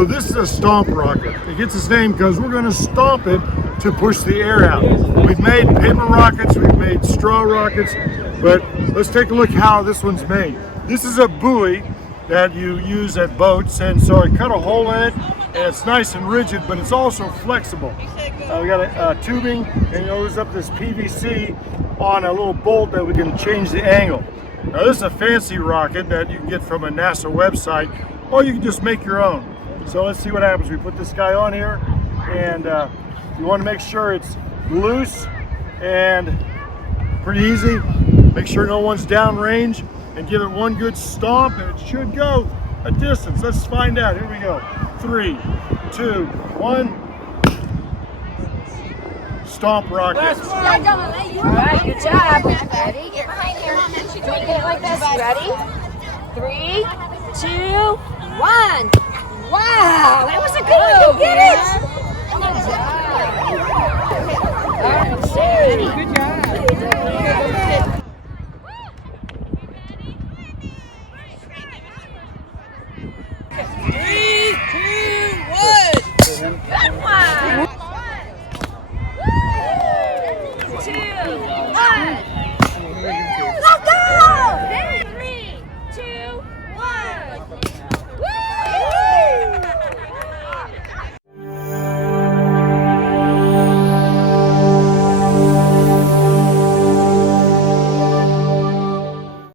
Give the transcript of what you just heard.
So this is a stomp rocket. It gets its name because we're going to stomp it to push the air out. We've made paper rockets, we've made straw rockets, but let's take a look how this one's made. This is a buoy that you use at boats, and so I cut a hole in it, and it's nice and rigid, but it's also flexible. We got a tubing, and it goes up this PVC on a little bolt that we can change the angle. Now this is a fancy rocket that you can get from a NASA website, or you can just make your own. So let's see what happens. We put this guy on here, and you want to make sure it's loose and pretty easy. Make sure no one's downrange, and give it one good stomp, and it should go a distance. Let's find out. Here we go. 3, 2, 1. Stomp rocket. All right, good job. Ready? Get behind here. You want to get it like this? Ready? 3, 2, 1. Wow, that was a good one. You get it. Good job. All right, Sadie. Good job.